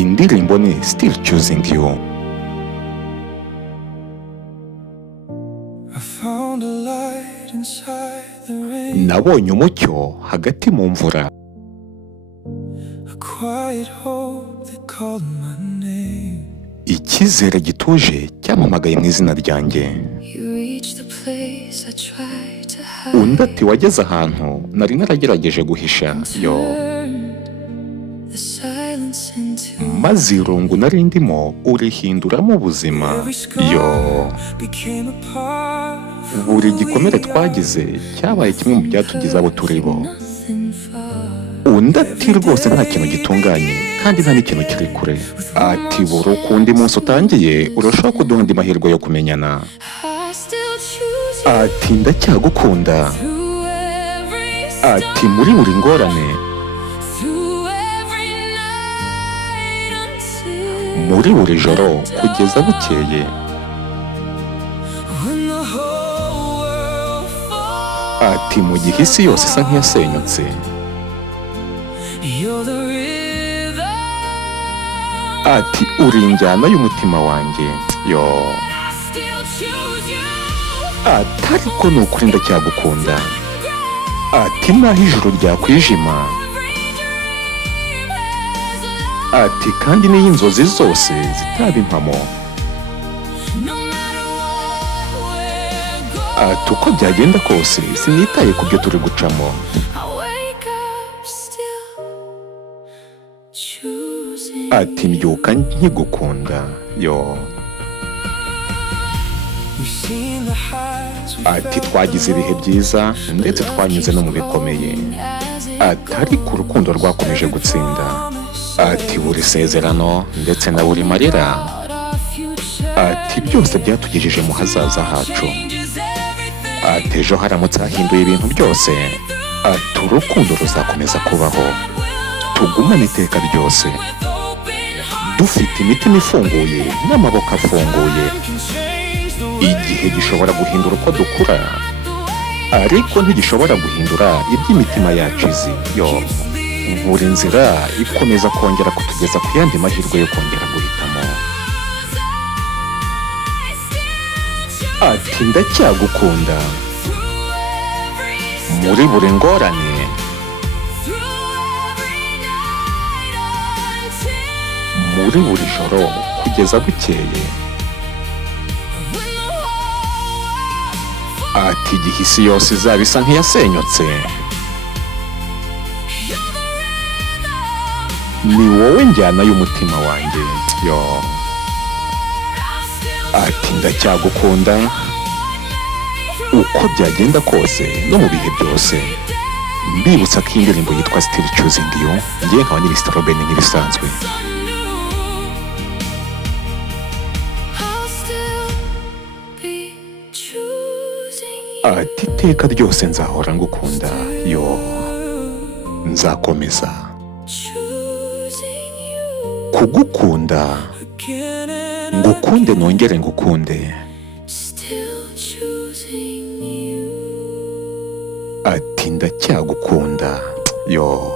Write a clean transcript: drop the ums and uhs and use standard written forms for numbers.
indirimbo ni Still Choosing You. I found a light inside the rain, Nabonye umucyo hagati mu mvura, a quiet hope that called my name. icyizere gituje cyamamagaye mu izina ryanjye. You reached the place I tried to hide. Undi ati wageze ahantu nari naragerageje guhisha yo, Turned the silence into maze irungu nari ndimo urihinduramo ubuzima yo. became a part of Buri gikomere twagize cyabaye kimwe mu byatugize abo turi bo. nothing far. Undi ati rwose nta kintu gitunganye kandi nta n'ikintu kiri kure. Ati buri uko undi munsi utangiye urashobora kuduha andi mahirwe yo kumenyana. I still choose you Ati ndacyagukunda. through every Ati muri buri ngorane, through every night until muri buri joro kugeza bukeye. when the whole world falls. Ati mu gihe isi yose isa nk'iyasenyutse. You're the rhythm. Ati uri injyana y'umutima wanjye yo. I still choose you. Ati ariko ni ukuri ndacyagukunda. Ati naho ijuru ryakwijima. Every dream has a Ati kandi n'iyo inzozi zose zitaba impamo. no matter what we're going. Ati uko byagenda kose sinitaye ku byo turi gucamo. I wake up still choosing. Ati mbyuka nkigukunda yo. We've seen the highs, we've Ati felt twagize ibihe byiza ndetse twanyuze no mu bikomeye. Ati ariko urukundo rwakomeje gutsinda. Ati buri sezerano ndetse na buri marira. our future Ati byose byatugejeje mu hazaza hacu. changes everything. Ati ejo haramutse hahinduye ibintu byose. Ati urukundo ruzakomeza kubaho tugumane iteka ryose, With open hearts dufite imitima ifunguye n'amaboko afunguye. can change the way Igihe gishobora guhindura uko dukura, ariko ntigishobora guhindura iby'imitima yacu izi yo. Buri nzira ikomeza kongera kutugeza ku yandi mahirwe yo kongera guhitamo. Ati ndacyagukunda muri buri ngorane, muri buri joro kugeza bukeye. Ati igihe isi yose izaba isa nk'iyasenyutse, ni wowe njyana y'umutima wanjye yo. Ati ndacyagukunda uko byagenda kose no mu bihe byose. Mbibutsa ko iyi ndirimbo yitwa Still Choosing You, ngiye nkaba nyiri Strawberry nk'ibisanzwe. I'll still be choosing you. Ati iteka ryose nzahora ngukunda yo, nzakomeza Choosing you kugukunda, again and ngukunde nongere ngukunde. still choosing you. Ati ndacyagukunda yo.